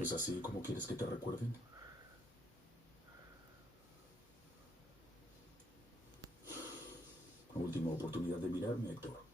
¿Es así como quieres que te recuerden? Última oportunidad de mirarme, Héctor.